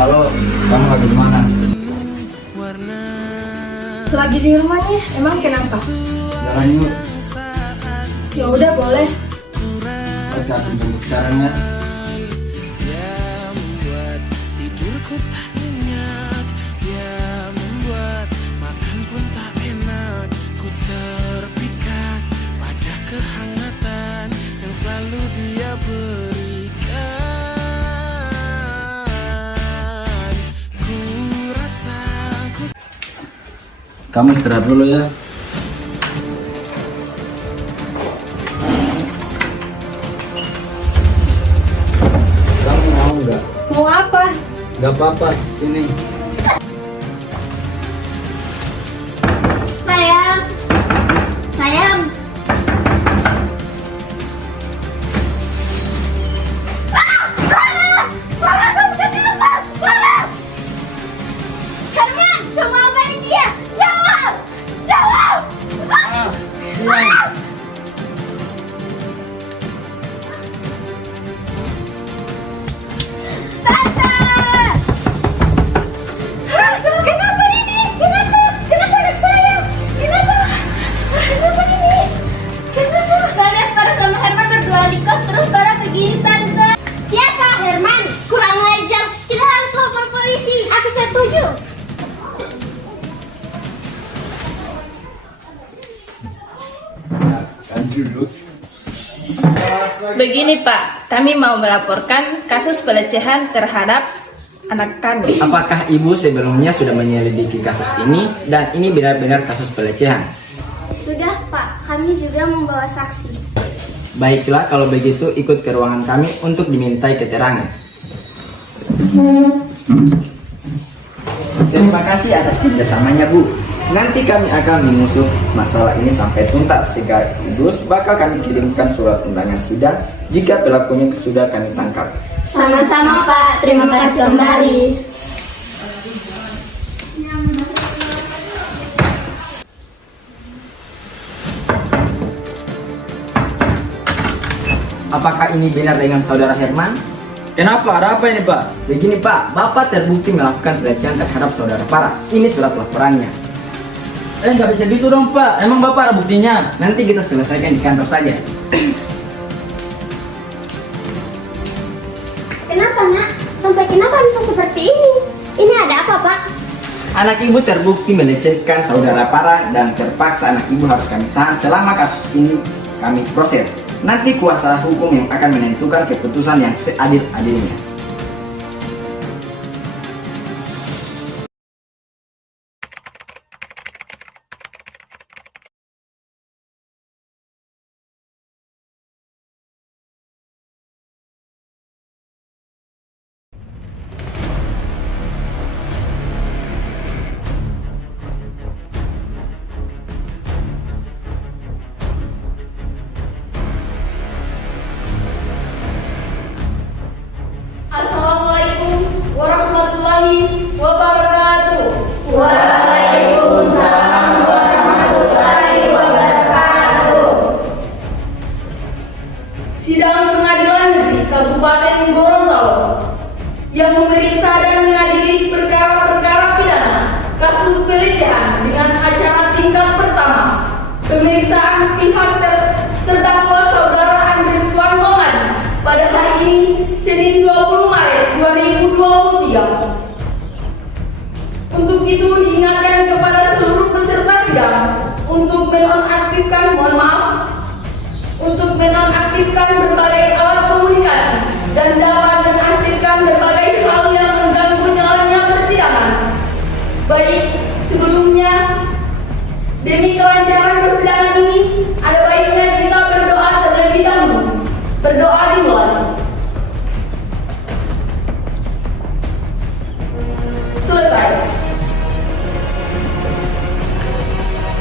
Halo, kamu lagi di mana? Lagi di rumah nih. Emang kenapa? Jalan yuk. Ya udah boleh. Baca aku jemput sekarang ya. Tidurku tak nyenyak, dia membuat makan pun tak enak. Ku terpikat pada kehangatan yang selalu dia berikan. Ku rasa ku Kamu istirahat dulu ya. Kamu mau nggak? Mau apa? Nggak apa-apa, sini. Sayang. Sayang. Herman, kamu apain dia? Jawab! Jawab! Tante! Kenapa ini? Kenapa? Kenapa anak saya? Kenapa? Kenapa ini? Kenapa? Saya lihat Farah sama Herman berdua di kos terus Farah begini tante. Siapa? Herman? Kurang ajar. Kita harus lapor polisi. Aku setuju. Kan dulu. Begini Pak, kami mau melaporkan kasus pelecehan terhadap anak kami. Apakah ibu sebelumnya sudah menyelidiki kasus ini dan ini benar-benar kasus pelecehan? Sudah Pak, kami juga membawa saksi. Baiklah, kalau begitu ikut ke ruangan kami untuk dimintai keterangan. Terima kasih atas kerjasamanya Bu. Nanti kami akan mengusut masalah ini sampai tuntas sehingga ibu bakal kami kirimkan surat undangan sidang jika pelakunya sudah kami tangkap. Sama-sama Pak, terima kasih kembali. Apakah ini benar dengan saudara Herman? Kenapa? Ada apa ini, Pak? Begini Pak, Bapak terbukti melakukan pelecehan terhadap saudara Farah. Ini surat laporannya. Nggak bisa gitu dong, Pak. Emang Bapak ada buktinya? Nanti kita selesaikan di kantor saja. Kenapa nak? Sampai kenapa bisa seperti ini? Ini ada apa Pak? Anak ibu terbukti melecehkan saudara Farah dan terpaksa anak ibu harus kami tahan selama kasus ini kami proses. Nanti kuasa hukum yang akan menentukan keputusan yang seadil-adilnya. Assalamualaikum warahmatullahi wabarakatuh. Waalaikumsalam warahmatullahi wabarakatuh. Sidang Pengadilan Negeri Kabupaten Gorontalo yang memeriksa dan mengadili perkara-perkara pidana kasus pelecehan dengan acara tingkat pertama. Pemeriksaan pihak terdakwa saudara Andres Wantomadi pada hari ini Senin 20 Maret 2023. Untuk itu diingatkan kepada seluruh peserta sidang untuk menonaktifkan, berbagai alat komunikasi dan dapat menghasilkan berbagai hal yang mengganggu jalannya persidangan. Baik, sebelumnya demi kelancaran persidangan ini ada baiknya kita berdoa terlebih dahulu. Berdoa dimulai. Selesai.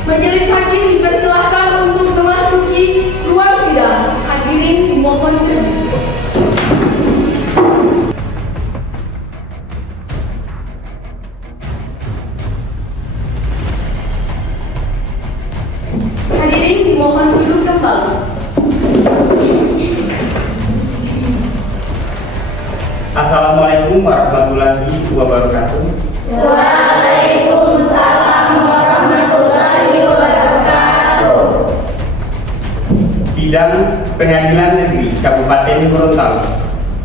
Majelis hakim dipersilahkan untuk memasuki ruang sidang. Hadirin dimohon berdiri. Hadirin dimohon duduk kembali. Assalamualaikum warahmatullahi wabarakatuh. Waalaikumsalam warahmatullahi wabarakatuh. Sidang Pengadilan Negeri Kabupaten Gorontalo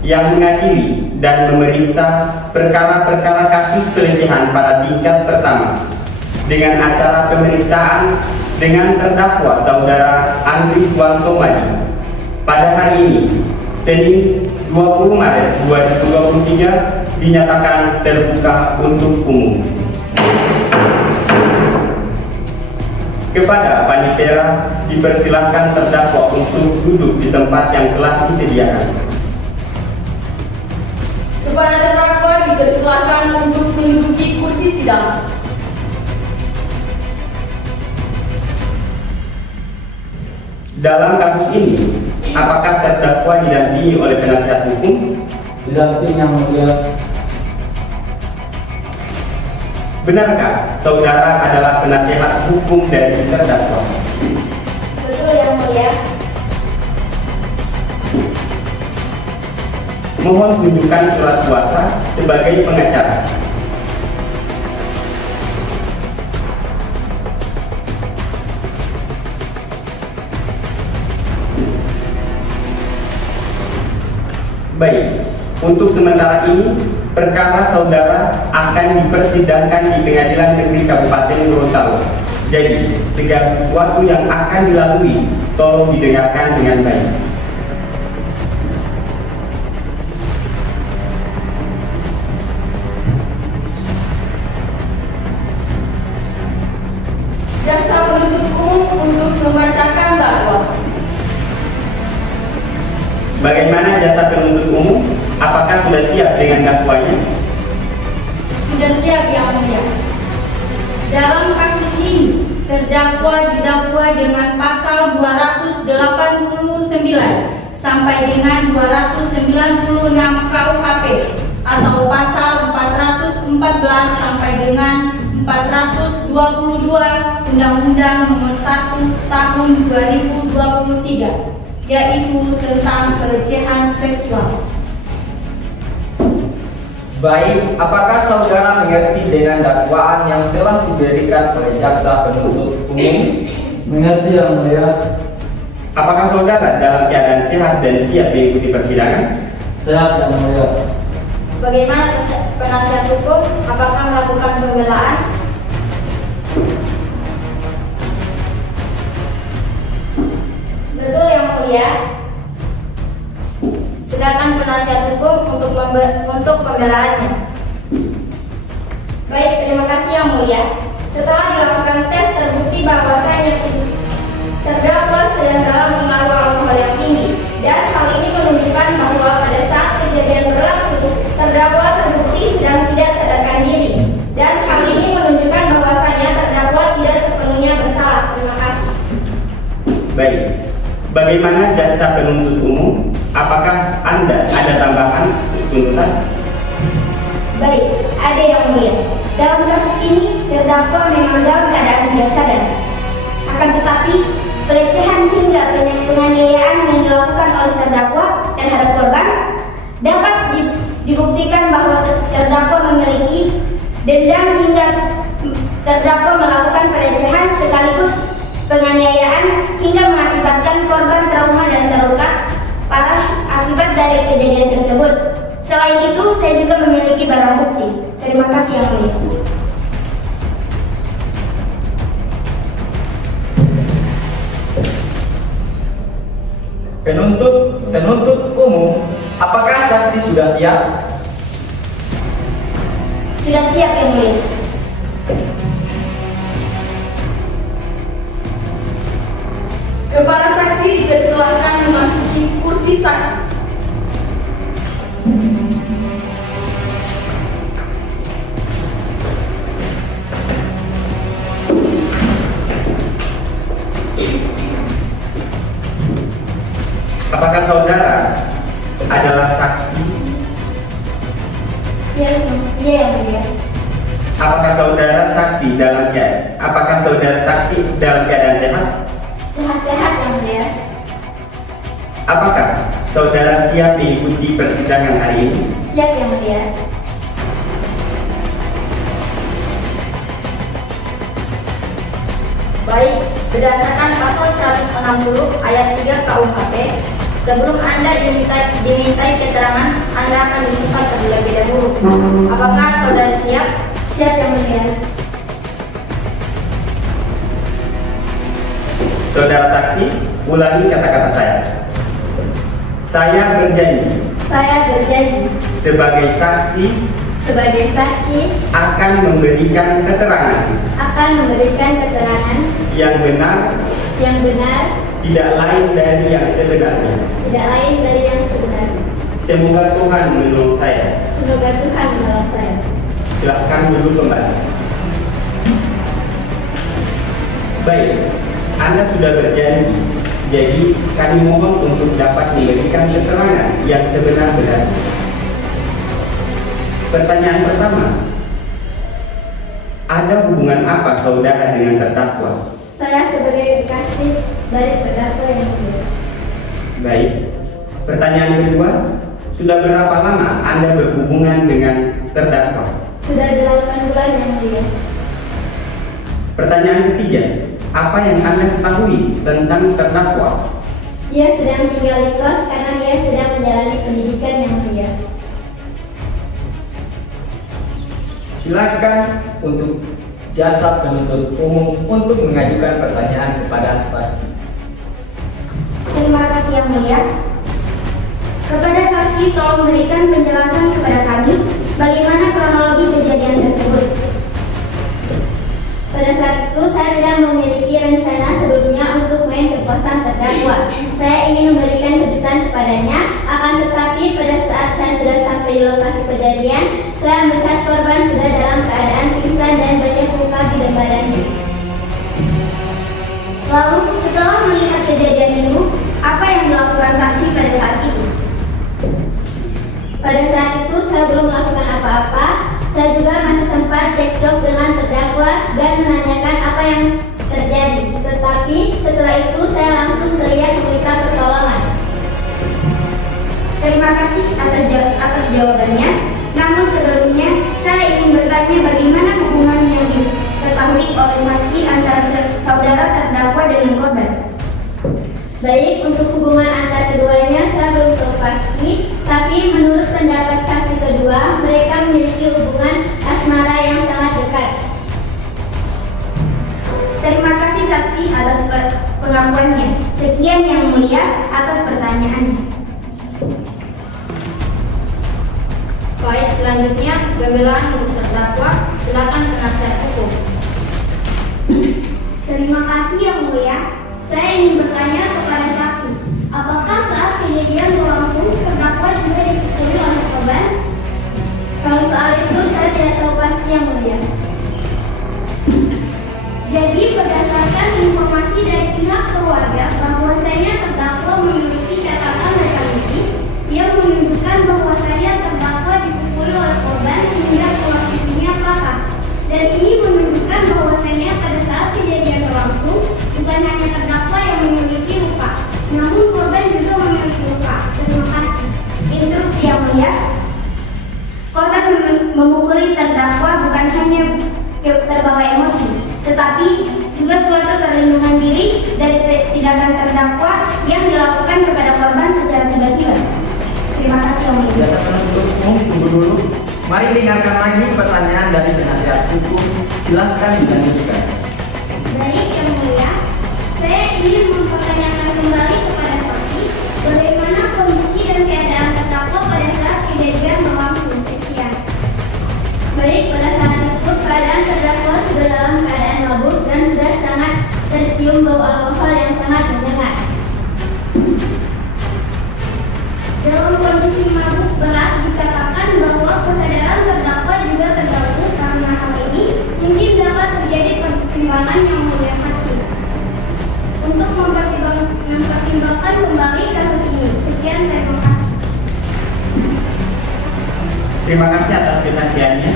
yang mengadili dan memeriksa perkara-perkara kasus pelecehan pada tingkat pertama dengan acara pemeriksaan dengan terdakwa saudara Andri Swanto Madi pada hari ini, Senin 20 Maret 2023 dinyatakan terbuka untuk umum. Kepada panitia dipersilahkan terdakwa untuk duduk di tempat yang telah disediakan. Kepada terdakwa dipersilakan untuk menduduki kursi sidang. Dalam kasus ini, apakah terdakwa didampingi oleh penasihat hukum? Didamping yang mulia. Benarkah saudara adalah penasihat hukum dari terdakwa? Betul yang mulia. Mohon tunjukkan surat kuasa sebagai pengacara. Baik, untuk sementara ini perkara saudara akan dipersidangkan di Pengadilan Negeri Kabupaten Gorontalo. Jadi, segala sesuatu yang akan dilalui tolong didengarkan dengan baik. Jaksa penuntut umum untuk membacakan dakwa. Bagaimana jasa penuntut umum? Apakah sudah siap dengan dakwanya? Sudah siap yang mulia. Dalam kasus ini, terdakwa didakwa dengan pasal 289 sampai dengan 296 KUHP atau pasal 414 sampai dengan 422 Undang-Undang Nomor 1 Tahun 2023, yaitu tentang pelecehan seksual. Baik, apakah saudara mengerti dengan dakwaan yang telah diberikan oleh jaksa penuntut umum? Mengerti yang mulia. Apakah saudara dalam keadaan sehat dan siap mengikuti persidangan? Sehat yang mulia. Bagaimana penasihat hukum? Apakah melakukan pembelaan? Betul yang mulia. Sedangkan penasihat hukum untuk pembelaannya. Baik, terima kasih yang mulia. Setelah dilakukan tes, terbukti bahwasanya terdakwa sedang dalam pengaruh alkohol yang tinggi, dan hal ini menunjukkan bahwa pada saat kejadian berlangsung, terdakwa terbukti sedang tidak sadarkan diri, dan hal ini menunjukkan bahwasanya terdakwa tidak sepenuhnya bersalah. Terima kasih. Baik, bagaimana jaksa penuntut umum? Apakah Anda ada tambahan tuntutan? Baik, ada yang mulia. Dalam kasus ini, terdakwa memang dalam keadaan tidak sadar. Akan tetapi, pelecehan hingga penganiayaan yang dilakukan oleh terdakwa terhadap korban dapat dibuktikan bahwa terdakwa memiliki dendam hingga terdakwa melakukan pelecehan sekaligus penganiayaan hingga mengakibatkan korban trauma dan terluka parah akibat dari kejadian tersebut. Selain itu, saya juga memiliki barang bukti. Terima kasih yang mulia. Penuntut umum, apakah saksi sudah siap? Sudah siap yang mulia. Kepada saksi dipersilakan memasuki kursi saksi. Apakah saudara adalah saksi? Iya yang mulia. Apakah saudara saksi dalam keadaan sehat? Sehat-sehat yang mulia. Apakah saudara siap mengikuti persidangan hari ini? Siap Yang Mulia. Baik, berdasarkan pasal 160 ayat 3 KUHP, sebelum Anda dimintai keterangan, Anda akan disumpah terlebih dahulu. Apakah saudara siap? Siap Yang Mulia. Saudara saksi, ulangi kata-kata saya. Saya berjanji Saya berjanji sebagai saksi sebagai saksi akan memberikan keterangan akan memberikan keterangan yang benar, yang benar, tidak lain dari yang sebenarnya. tidak lain dari yang sebenarnya. Semoga Tuhan menolong saya. Semoga Tuhan menolong saya. Silahkan duduk kembali. Baik, Anda sudah berjanji, jadi kami mohon untuk dapat memberikan keterangan yang sebenar-benarnya. Pertanyaan pertama, ada hubungan apa saudara dengan terdakwa? Saya sebagai kekasih dari terdakwa Yang Mulia. Baik. Pertanyaan kedua, sudah berapa lama Anda berhubungan dengan terdakwa? Sudah 8 bulan Yang Mulia. Pertanyaan ketiga, apa yang Anda ketahui tentang terdakwa? Dia sedang tinggal di kos karena dia sedang menjalani pendidikan Yang Mulia. Silakan untuk jasa penuntut umum untuk mengajukan pertanyaan kepada saksi. Terima kasih Yang Mulia. Kepada saksi tolong berikan penjelasan kepada kami bagaimana kronologi kejadian tersebut. Pada saat itu saya tidak memiliki rencana sebelumnya untuk main ke kosan terdakwa. Saya ingin memberikan kejutan kepadanya, akan tetapi pada saat saya sudah sampai di lokasi kejadian, saya melihat korban sudah dalam keadaan pingsan dan banyak luka di badannya. Lalu setelah melihat kejadian itu, apa yang dilakukan saksi pada saat itu? Pada saat itu saya belum melakukan apa-apa. Saya juga masih sempat cekcok dengan terdakwa dan menanyakan apa yang terjadi. Tetapi setelah itu saya langsung teriak meminta pertolongan. Terima kasih atas jawabannya. Namun sebelumnya, saya ingin bertanya bagaimana hubungan yang diketahui oleh saksi antara saudara terdakwa dengan korban. Baik, untuk hubungan antar keduanya saya belum tahu pasti, tapi menurut pendapat saksi kedua, mereka memiliki hubungan asmara yang sangat dekat. Terima kasih saksi atas pengakuannya. Sekian Yang Mulia atas pertanyaannya. Baik, selanjutnya pembelaan untuk terdakwa. Silakan penasihat hukum. Terima kasih Yang Mulia. Saya ingin bertanya kepada saksi, apakah saat kejadian berlangsung terdakwa juga dipukuli oleh korban? Kalau soal itu saya tidak tahu pasti Yang Mulia. Jadi berdasarkan informasi dari pihak keluarga bahwasanya terdakwa memiliki catatan rekam medis yang menunjukkan bahwasanya terdakwa dipukuli oleh korban hingga tulang pipinya patah. Dan ini menunjukkan bahwasanya pada saat kejadian berlangsung bukan hanya terdakwa yang memiliki luka, namun korban juga memiliki luka. Terima kasih. Interupsi Yang Mulia. Korban memukuli terdakwa bukan hanya terbawa emosi, tetapi juga suatu perlindungan diri dari tindakan terdakwa yang dilakukan kepada korban secara tiba-tiba. Terima kasih Yang Mulia. Jasa penuntut umum tunggu dulu. Mari dengarkan lagi pertanyaan dari penasihat hukum. Silahkan dilanjutkan. Baik Yang Mulia, saya ingin mempertanyakan kembali kepada saksi bagaimana kondisi dan keadaan terdakwa pada saat kejadian berlangsung. Sekian. Baik, pada saat itu keadaan terdakwa sudah dalam keadaan mabuk dan sudah sangat tercium bau alkohol yang sangat menyengat. Dalam kondisi mabuk berat dikatakan bahwa kesadaran terdakwa juga terganggu. Karena hal ini mungkin dapat terjadi pertimbangan Yang Mulia Hakim untuk mempertimbangkan kembali kasus ini. Sekian, terima kasih. Terima kasih atas kesaksiannya.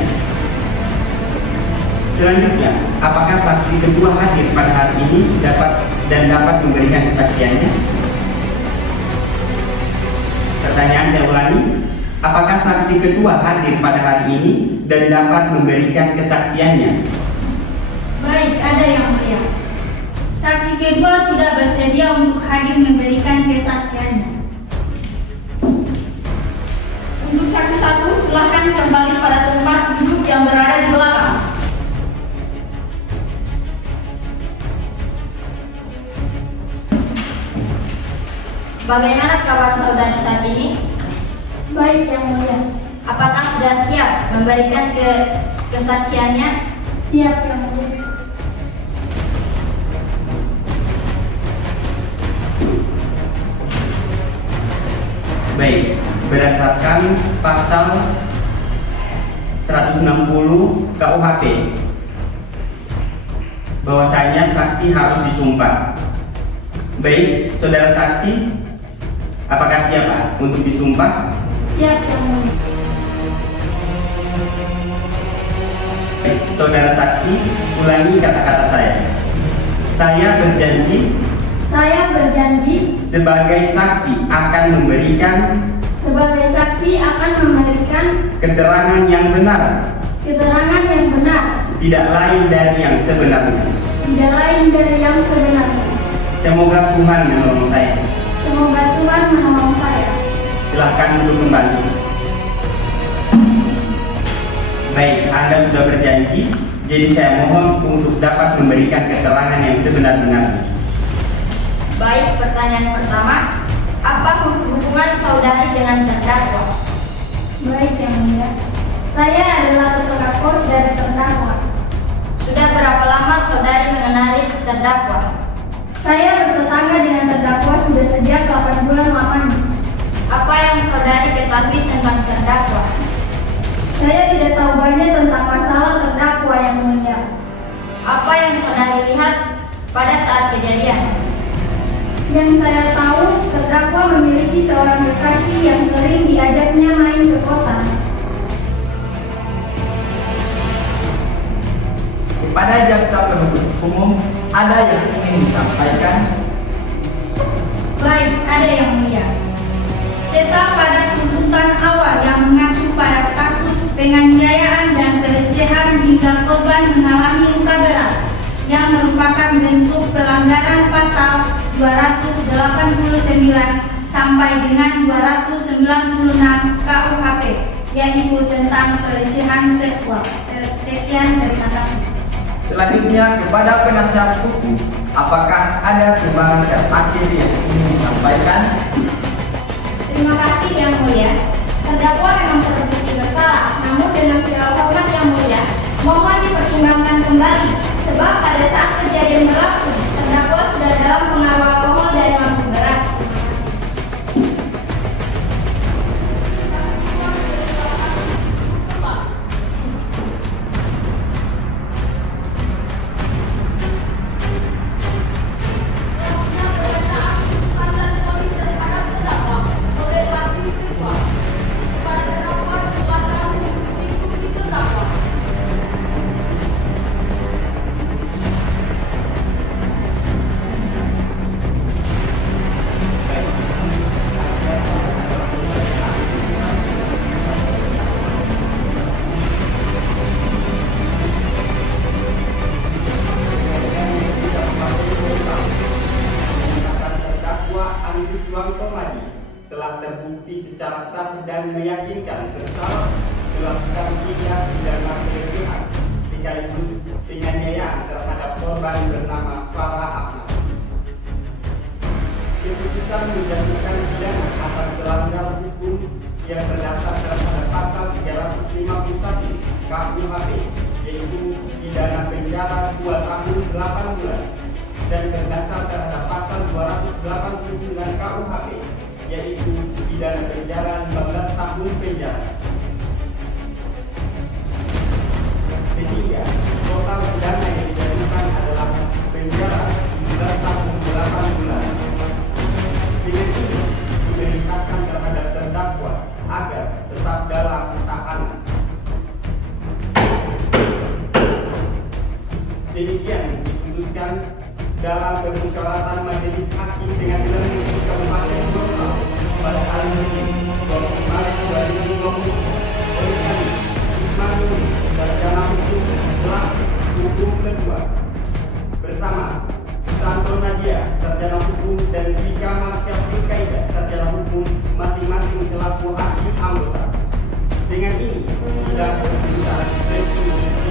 Selanjutnya, apakah saksi kedua hadir pada hari ini dapat memberikan kesaksiannya? Pertanyaan saya ulangi, Apakah saksi kedua hadir pada hari ini dan dapat memberikan kesaksiannya? Baik, ada yang mulia. Saksi kedua sudah bersedia untuk hadir memberikan kesaksiannya. Untuk saksi satu, silakan kembali pada tempat duduk yang berada di belakang. Bagaimana kabar saudari saat ini? Baik yang mulia. Apakah sudah siap memberikan kesaksiannya? Siap yang mulia. Baik, berdasarkan pasal 160 KUHP bahwasanya saksi harus disumpah. Baik, saudara saksi, apakah siap Pak, untuk disumpah? Siap yang mulia. Baik, saudara saksi, ulangi kata-kata saya. Saya berjanji Saya berjanji sebagai saksi akan memberikan sebagai saksi akan memberikan keterangan yang benar, keterangan yang benar, tidak lain dari yang sebenarnya. tidak lain dari yang sebenarnya. Semoga Tuhan menolong saya. Semoga Tuhan menolong saya. Silahkan untuk kembali. Baik, Anda sudah berjanji, jadi saya mohon untuk dapat memberikan keterangan yang sebenar-benarnya. Baik, pertanyaan pertama. Apa hubungan saudari dengan terdakwa? Baik yang mulia. Saya adalah terdakwa saudari terdakwa. Sudah berapa lama saudari mengenali terdakwa? Saya bertetangga dengan terdakwa sudah sejak 8 bulan lamanya. Apa yang saudari ketahui tentang terdakwa? Saya tidak tahu banyak tentang masalah terdakwa yang mulia. Apa yang saudari lihat pada saat kejadian? Yang saya tahu, terdakwa memiliki seorang kekasih yang sering diajaknya main ke kosan. Kepada jaksa penuntut umum, ada yang ingin disampaikan? Baik, ada yang mulia. Tetap pada tuntutan awal yang mengacu pada kasus penganiayaan dan pelecehan hingga korban mengalami luka berat yang merupakan bentuk pelanggaran pasal 289 sampai dengan 296 KUHP, yaitu tentang pelecehan seksual. Sekian, terima kasih. Selanjutnya kepada penasihat hukum, apakah ada timbangan terakhir yang ingin disampaikan? Terima kasih yang mulia. Terdakwa memang terbukti bersalah, namun dengan segala hormat yang mulia, mohon dipertimbangkan kembali, sebab pada saat kejadian berlangsung, terdakwa sudah dalam pengaruh alkohol dan mabuk berat. telah terbukti secara sah dan meyakinkan bersalah melakukan tindak pidana pelecehan sekaligus penganiayaan terhadap korban bernama Farah Ahmad. Keputusan menjatuhkan pidana atas pelanggar hukum yang berdasar terhadap pasal 351 KUHP, yaitu pidana penjara 2 tahun 8 bulan, dan berdasar terhadap pasal 289 KUHP, yaitu pidana penjara 15 tahun penjara. Sehingga total pidana yang dijatuhkan adalah penjara 17 tahun 8 bulan. Dengan ini diperintahkan terhadap terdakwa agar tetap dalam tahanan. Demikian diputuskan dalam permusyawaratan Majelis Hakim Pengadilan Negeri Kabupaten Gorontalo pada hari Senin 20 Maret 2020 oleh kami Ismail Sarjana Hukum selaku Hukum Kedua bersama Santo Nadia Sarjana Hukum dan Rika Marsyafil Kaida Sarjana Hukum masing-masing selaku hakim anggota. Dengan ini sudah bisa resmi